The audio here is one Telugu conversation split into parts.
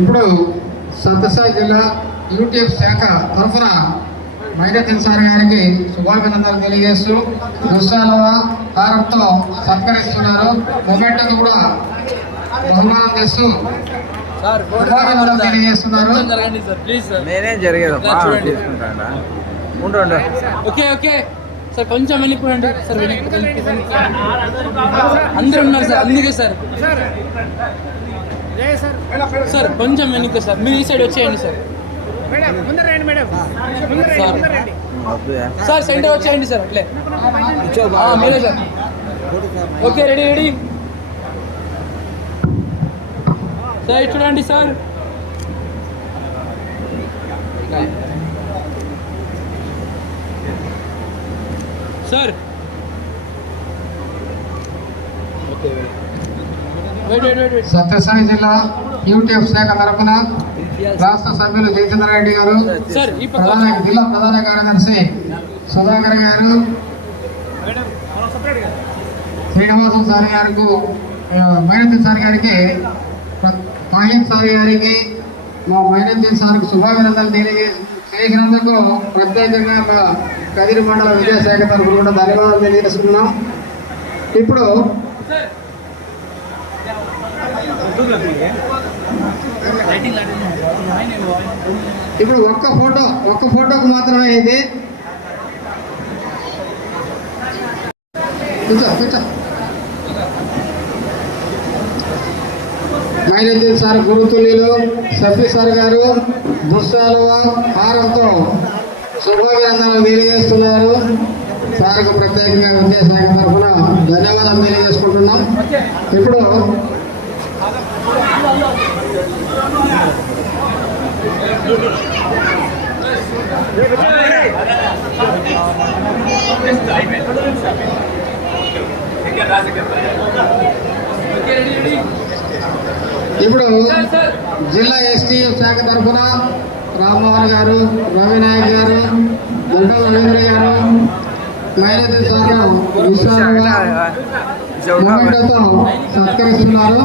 ఇప్పుడు సత్యసాయి జిల్లా యూటీఎఫ్ శాఖ తరఫున మైనతిన్ సార్ గారికి శుభాభినందనలు తెలియజేస్తూ హారంతో సత్కరిస్తున్నారు. మొమెంటకు కూడా బహుమానం చేస్తూ సార్ శుభాభినందనలు తెలియజేస్తున్నారు. నేనేం ఓకే ఓకే. సార్ కొంచెం వెళ్ళిపోయండి సార్. అందరూ ఉన్నారు సార్ అందుకే సార్. సార్. కొంచెం వెనక్కి సార్. మీరు ఈ సైడ్ వచ్చేయండి సార్. సార్. సెంటర్ వచ్చేయండి సార్ అట్లే. ఆ, మీరే sir. Okay ready ready. Sir ఇటు చూడండి సార్. సార్ సత్యసాయి జిల్లా యూటీఎఫ్ శాఖ తరఫున రాష్ట్ర సభ్యులు జయచంద్ర రెడ్డి గారు ప్రధాన జిల్లా ప్రధాన కార్యదర్శి సుధాకర్ గారు శ్రీనివాసం సార్ గారికి మైనంతి సార్ గారికి మాహిన్ సార్ గారికి మా మైనంతి సార్కి శుభాభినందనలు తెలియజే చేసినందుకు ప్రత్యేకంగా మా కదిరి మండల విద్యాశాఖ తరఫున కూడా ధన్యవాదాలు తెలియజేస్తున్నాం. ఇప్పుడు ఇప్పుడు ఒక్క ఫోటో ఒక్క ఫోటోకు మాత్రమే ఇది. కూర్చో కూర్చో. మైనుద్దీన్ సార్ గురుతుల్యులు సఫీ సార్ గారు దుస్సాలువ హారంతో శుభాభినందనలు తెలియజేస్తున్నారు. సార్కు ప్రత్యేకంగా విద్యాశాఖ తరఫున ధన్యవాదాలు తెలియజేసుకుంటున్నాం. ఇప్పుడు ఇప్పుడు జిల్లా ఎస్టీ శాఖ తరఫున రామ్మోహన్ గారు రవినాయక్ గారు దండ రవీంద్ర గారు మైనది సార్ సత్కరిస్తున్నారు.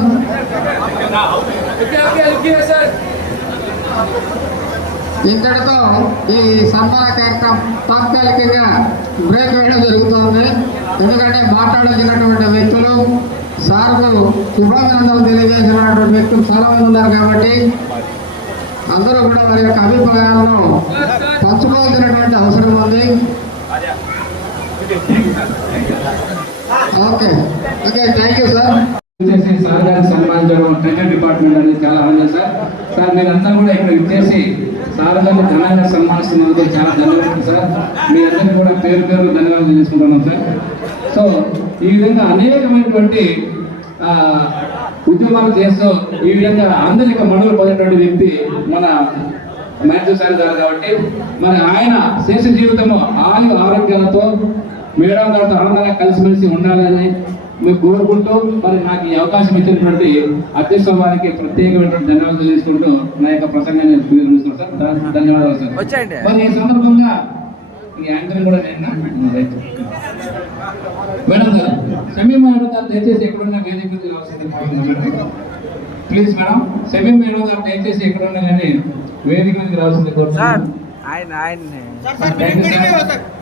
ఇంతటితో ఈ సన్మాన కార్యక్రమం తాత్కాలికంగా బ్రేక్ వేయడం జరుగుతోంది. ఎందుకంటే మాట్లాడాల్సినటువంటి వ్యక్తులు సార్కు శుభాభినందనలు తెలియజేసినటువంటి వ్యక్తులు చాలా మంది ఉన్నారు కాబట్టి అందరూ కూడా వారి యొక్క అభిప్రాయాలను పంచుకోవాల్సినటువంటి అవసరం ఉంది. Okay. Okay thank you sir చేసి సార్ గారిని సన్మానించడం ట్రైనింగ్ డిపార్ట్మెంట్ అనేది చాలా ఆనందం సార్ సార్ మీరందరూ కూడా ఇక్కడ ఇచ్చేసి సార్ గారిని ఘనంగా సన్మానిస్తున్నందుకు చాలా ధన్యవాదాలు సార్ మీ అందరికీ కూడా పేరు పేరు ధన్యవాదాలు తెలుసుకుంటున్నాం సార్ సో ఈ విధంగా అనేకమైనటువంటి ఉద్యమాలు చేస్తూ ఈ విధంగా అందరికీ మనుగడ పొందినటువంటి వ్యక్తి మన మ్యాథ్యూ సార్ గారు కాబట్టి మరి ఆయన శేష జీవితము ఆరు ఆరోగ్యాలతో మేడం గారితో ఆనందంగా కలిసిమెలిసి ఉండాలని మేము కోరుకుంటూ మరి నాకు ఈ అవకాశం ఇచ్చినటువంటి అధ్యక్ష వారికి ప్రత్యేకమైనటువంటి ధన్యవాదాలు తెలుసుకుంటూ నా యొక్క ప్రసంగాన్ని సార్ ధన్యవాదాలు సార్. మరి ఈ సందర్భంగా ఈ యాంకర్ కూడా నేను రైట్. మేడం గారు సెమీ మేడం గారు దయచేసి ఎక్కడున్నా వేదిక రావాల్సింది ప్లీజ్ మేడం సెమీ మేడం గారు దయచేసి ఎక్కడున్నా కానీ వేదిక మీదకి రావాల్సింది సార్ కోరుతున్నాను ఆయన ఆయన్ని.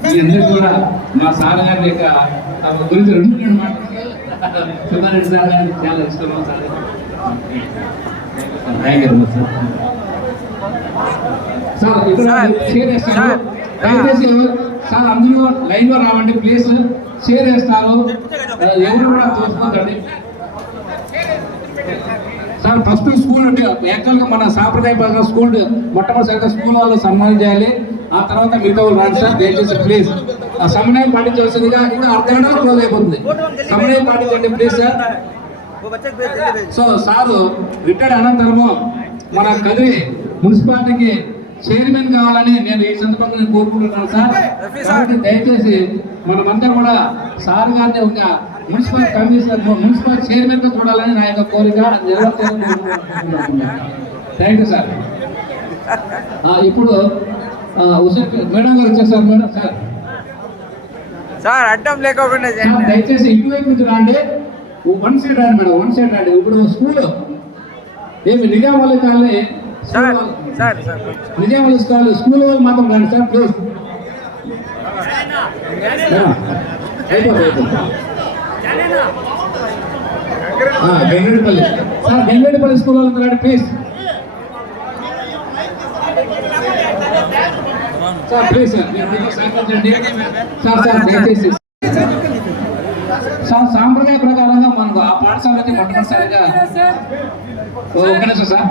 అందరికీ కూడా మా సార్ గారి యొక్క ఆ గురించి రెండు రెండు మాటలు సుబ్బారెడ్డి సార్ గారికి చాలా ఇష్టం sir. Thank you sir. Sir ఇక్కడ సార్, షేర్ చేస్తాను సార్, దయచేసి ఎవరు- సార్ అందరూ లైన్లో రావండి ప్లీజ్. షేర్ చేస్తారు. ఎవరు కూడా చూసుకోకండి. సార్ ఫస్ట్ స్కూల్ యాక్చువల్గా మన సాంప్రదాయ ప్రకారం స్కూల్ మొట్టమొదటిసారిగా స్కూల్ వాళ్ళు సన్మానం చేయాలి. ఆ తర్వాత మిగతా వాళ్ళు రాండి సార్ దయచేసి ప్లీజ్ ఆ సమన్వయం పాటించవలసిందిగా ఇంకా అర్ధ గంటలో క్లోజ్ అయిపోతుంది. సమన్వయం పాటించండి please sir so sir retired అనంతరము మన కదిరి మున్సిపాలిటీకి చైర్మన్ కావాలని నేను ఈ సందర్భంగా నేను కోరుకుంటున్నాను సార్. దయచేసి మనమందరం కూడా సార్ గారిని ఒక మున్సిపల్ కమిషనర్ మున్సిపల్ చైర్మన్గా చూడాలని నా యొక్క కోరిక. Thank you sir. ఇప్పుడు మేడం గారు వచ్చేసారు మేడం సార్. సార్ అడ్డం లేకోకుండా సార్, దయచేసి ఇటువైపు నుంచి రండి. వన్ సైడ్ రండి మేడం వన్ సైడ్ రండి. ఇప్పుడు స్కూల్ ఏమి Nizamabad colony sir sir sir. Nizamabad colony school వాళ్ళు మాత్రం రండి సార్ ప్లీజ్. అయిపోతుంది, అయిపోతుంది. సార్ గంగేడిపల్లి స్కూల్ వాళ్ళు రండి ప్లీజ్ సార్ ప్లీజ్ సార్ సహకరించండి. సార్ సార్ దయచేసి. సార్ సాంప్రదాయ ప్రకారంగా మనకు ఆ పాఠశాలకి మొట్టమొదటిసారిగా ఒక నిమిషం సార్.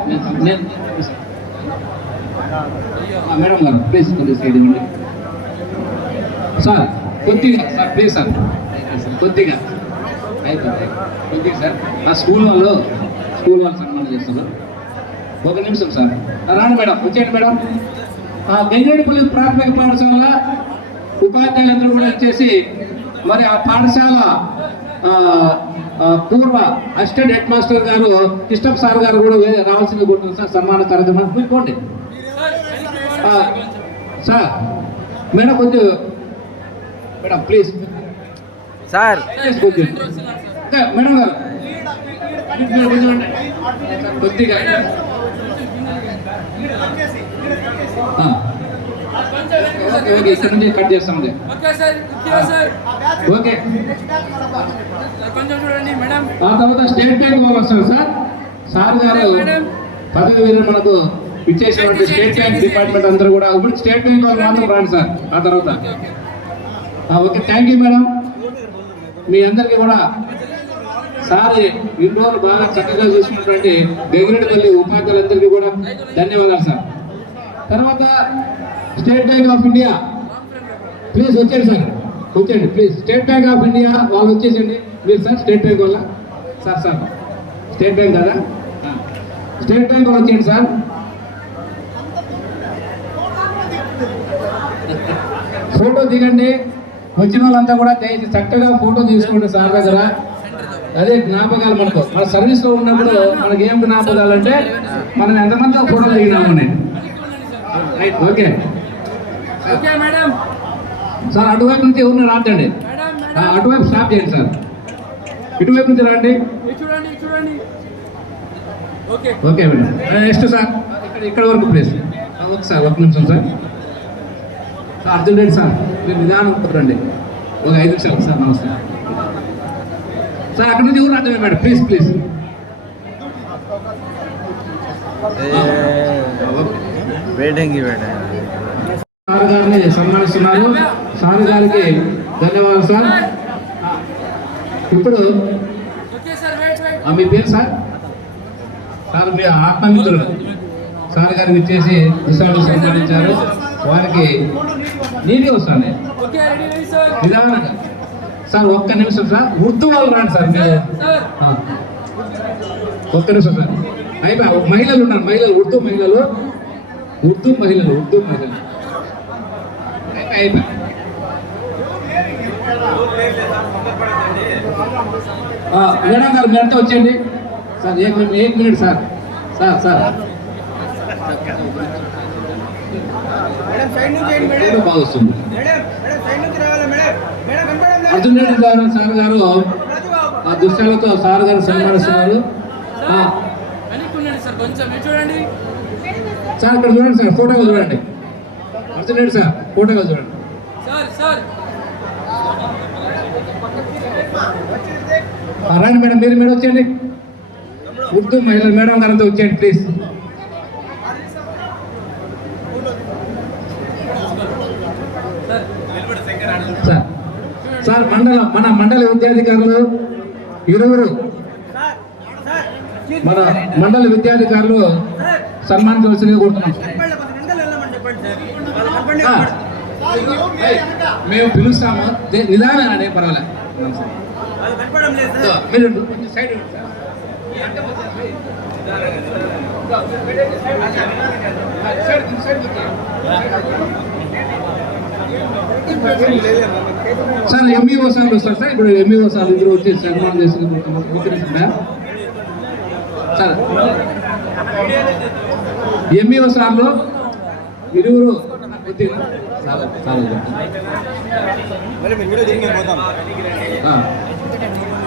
నేను- మేడం గారు ప్లీజ్ కొద్దిగా సైడ్ ఇవ్వండి సార్ కొద్దిగా సార్ ప్లీజ్ సార్. కొద్దిగా. కొద్దిగా సార్. ఆ స్కూల్ వాళ్ళు స్కూల్ వాళ్ళు సన్మానం చేస్తున్నారు. ఒక నిమిషం సార్. రాండి మేడం. వచ్చేయండి మేడం. ఆ గంగేడిపల్లి ప్రాథమిక పాఠశాల ఉపాధ్యాయులందరూ కూడా వచ్చేసి మరి ఆ పాఠశాల పూర్వ అసిస్టెంట్ హెడ్ మాస్టర్ గారు కిష్టప్ సార్ గారు కూడా రావాల్సింది కోరుతుంది సార్. సన్మాన కార్యక్రమం కూర్చోండి ఆ, సార్ మేడం కొంచెం మేడం ప్లీజ్. సార్. కొంచెం. మేడం గారు. కొద్దిగా. ఓకే ఇక్కడ నుంచి కట్ చేస్తామండి ఓకే ఆ. తర్వాత స్టేట్ బ్యాంక్ వస్తారు సార్. సార్ గారు పదవి విరమణకు ఇచ్చేసినటువంటి స్టేట్ బ్యాంక్ డిపార్ట్మెంట్ అందరూ కూడా ఇప్పుడు స్టేట్ బ్యాంక్ వాళ్ళు మాత్రం రాండి సార్ ఆ తర్వాత. Okay thank you madam. మీ అందరికీ కూడా సార్ ఇన్ని రోజులు బాగా చక్కగా చూసుకున్నటువంటి దగ్గరపల్లి ఉపాధ్యాయులందరికీ కూడా ధన్యవాదాలు సార్. తర్వాత state bank of India. Please వచ్చేయండి సార్. వచ్చేయండి please. State bank of India వాళ్ళు వచ్చేసండి ప్లీజ్ సార్ స్టేట్ బ్యాంక్ వల్ల సార్ సార్. స్టేట్ బ్యాంక్ కదా? స్టేట్ బ్యాంక్ వాళ్ళు వచ్చేయండి సార్. ఫోటో దిగండి. వచ్చిన వాళ్ళంతా కూడా దయచేసి చక్కగా ఫోటో తీసుకోండి సార్ దగ్గర. అదే జ్ఞాపకాలు మనకు. మన సర్వీస్లో ఉన్నప్పుడు మనకి ఏం జ్ఞాపకాలు అంటే మనం ఎంతమందితో ఫోటో దిగినాము నేను రైట్ ఓకే సార్ అటువైపు నుంచి ఎవరిని రాద్దండి? అటువైపు స్టాప్ చేయండి సార్. ఇటువైపు నుంచి రండి. ఇది చూడండి ఇది చూడండి. Okay. Okay madam. Next sir. ఇక్కడ ఇక్కడ వరకు ప్లేస్ ఓకే సార్ ఒక నిమిషం sir. Sir Arjun Reddy sir మీరు నిదానం రండి ఒక ఐదు నిమిషాలు సార్ నమస్తే. సార్ అక్కడ నుంచి ఎవరు రాద్దాం మేడం. ప్లీజ్ ప్లీజ్ సార్ గారిని సన్మానిస్తున్నారు. సార్ గారికి ధన్యవాదాలు సార్. ఇప్పుడు ఓకే సార్ వెయిట్ వెయిట్ ఆ, మీ పేరు సార్? సార్ మీ ఆత్మమిత్రులు సార్ గారికి ఇచ్చేసి విశాలు సన్మానించారు. వారికి నీట్గా వస్తాను నిదానంగా. సార్ ఒక్క నిమిషం సార్. ఉర్దూ వాళ్ళు రండి సార్ మీరు. ఒక్క నిమిషం సార్. అయిపోయి మహిళలు ఉన్నారు మహిళలు ఉర్దూ మహిళలు. ఉర్దూ మహిళలు ఉర్దూ మహిళలు. అయిపోయి. మేడం గారు మీరంతా వచ్చేయండి. సార్ ఏక్ మినిట్ ఏక్ మినిట్ సార్? Sir sir. బాగా వస్తుంది. అర్జున్ రెడ్డి గారు సార్ గారు ఆ దృశ్యాలతో సార్ గారు సన్మానిస్తున్నారు. సార్ ఇక్కడ చూడండి సార్ ఫోటోగా చూడండి. అర్జున్ రెడ్డి సార్ ఫోటోగా చూడండి. Sir sir. ఆ, రండి మేడం మీరు మేడం వచ్చేయండి. ఉర్దూ మహిళలు మేడం గారంతా వచ్చేయండి ప్లీజ్ సార్ మండలం మన మండల విద్యాధికారులు ఇరువురు. మన మండల విద్యాధికారులు సన్మానించవలసిందిగా కోరుతున్నాం. మేము పిలుస్తాము. నిదానం అనే పర్వాలేదు మీరు కొంచెం సైడ్ సైడ్ సార్ ఎంఈఓ సార్లు వస్తారు సార్. ఇప్పుడు ఎంఈఓ సార్ ఇద్దరు వచ్చి సన్మానం చేసిన సార్ ఎంఈఓ సార్లు ఇరువురు అమృతరాజ్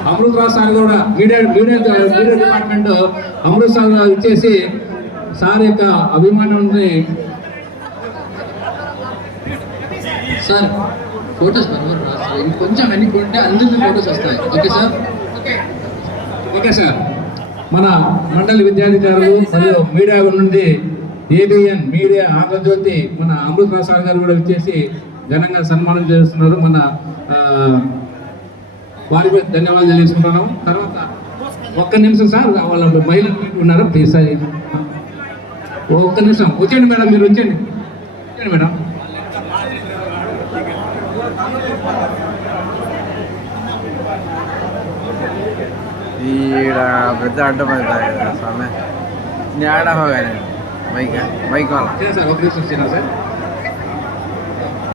అమృత్ సార్ కూడా media media media department Amrut sir ఇచ్చేసి సార్ యొక్క అభిమానాన్ని సార్ ఫోటోస్ సార్. ఇంకొంచెం వెనక్కుంటే అందరికీ ఫోటోస్ వస్తాయి. Okay sir? ఓకే. సార్. మన మండలి విద్యాధికారులు మరియు మీడియా నుండి ఏబిఎన్ మీడియా ఆంధ్రజ్యోతి మన అమృత్ సార్ గారు కూడా వచ్చేసి ఘనంగా సన్మానం చేస్తున్నారు. మన కూడా ధన్యవాదాలు తెలియజేసుకుంటున్నాం తర్వాత ఒక్క నిమిషం సార్ వాళ్ళ మహిళలు ఉన్నారు. Please sir. ఒక్క నిమిషం. వచ్చేయండి మేడం మీరు వచ్చేయండి. వచ్చేయండి మేడం. ఈడ పెద్ద అడ్డం అవుతాయి కదా స్వామి